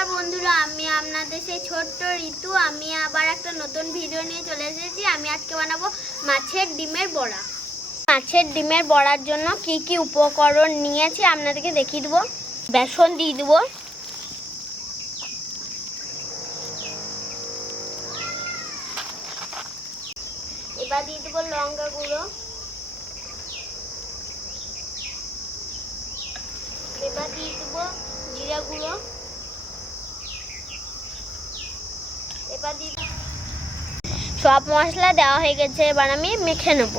নমস্কার বন্ধুরা, আমি আপনাদের সেই ছোট্ট ঋতু, আমি আবার একটা নতুন ভিডিও নিয়ে চলে এসেছি। আমি আজকে বানাবো মাছের ডিমের বড়া। মাছের ডিমের বড়ার জন্য কি কি উপকরণ নিয়েছি আপনাদেরকে দেখিয়ে দেবো। বেসন দিয়ে দেবো। এবার দিয়ে দেবো লঙ্কা গুঁড়ো। এবার দিয়ে দেবো জিরা গুঁড়ো। এবার সব মশলা দেওয়া হয়ে গেছে এবার আমি মেখে নেব।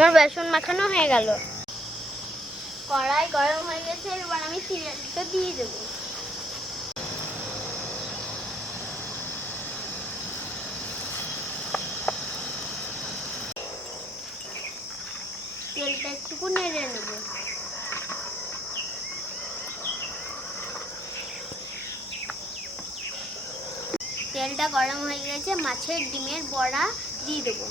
আমার বেসন মাখানো হয়ে গেল। কড়াই গরম হয়ে গেছে, এবার আমি তেলটা দিয়ে দেবো। তেলটা একটুকু নেড়ে নেব। তেলটা গরম হয়ে গেছে, মাছের ডিমের বড়া দিয়ে দেবো।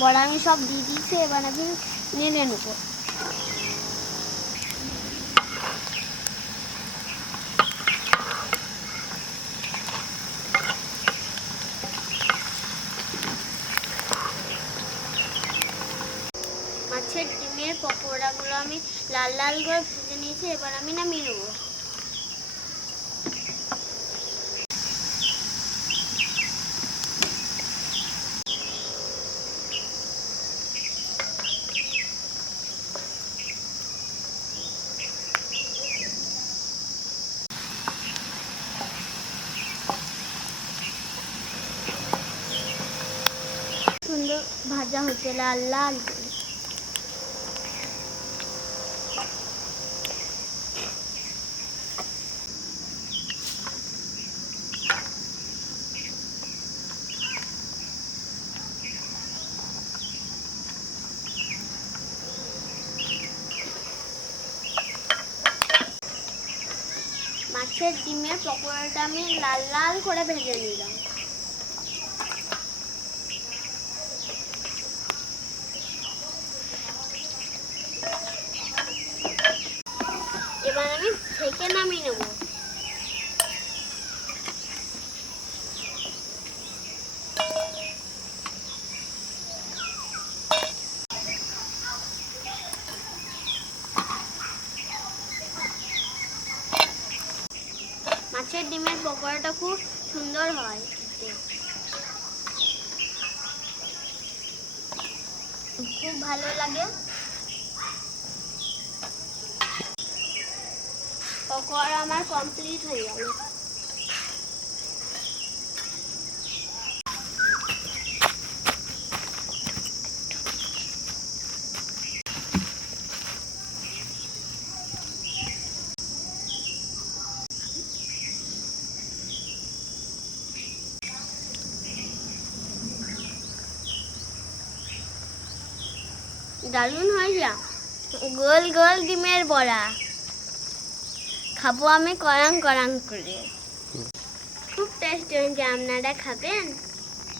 বড়া আমি সব দিয়ে দিয়েছি, এবার আমি নেড়ে নেব। মাছের ডিমের পকোড়াগুলো আমি লাল লাল করে ভেজে নিয়েছি, এবার আমি নামিয়ে নেব সুন্দর ভাজা হচ্ছে লাল লাল মাছের ডিমের পকোড়াটা আমি লাল লাল করে ভেজে নিলাম। আমি ছেঁকে নামিয়ে নেব। মাছের ডিমের পকোড়াটা খুব সুন্দর হয় খুব ভালো লাগে। পকোড়া আমার কমপ্লিট হয়ে গেল। দারুণ হয়েছে। গোল গোল ডিমের বড়া। খাব আমি করাং করাং করে। খুব টেস্ট হয়েছে, আপনারা খাবেন?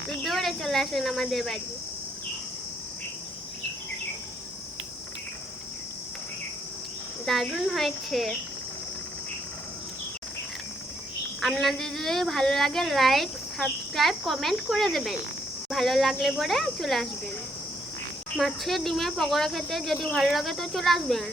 তো দৌড়ে চলে আসুন আমাদের বাড়ি। দারুণ হয়েছে। আপনাদের যদি ভালো লাগে লাইক সাবস্ক্রাইব কমেন্ট করে দেবেন। ভালো লাগলে পরে চলে আসবেন। মাছের ডিমের পকোড়া খেতে যদি ভালো লাগে, তো চলে আসবেন।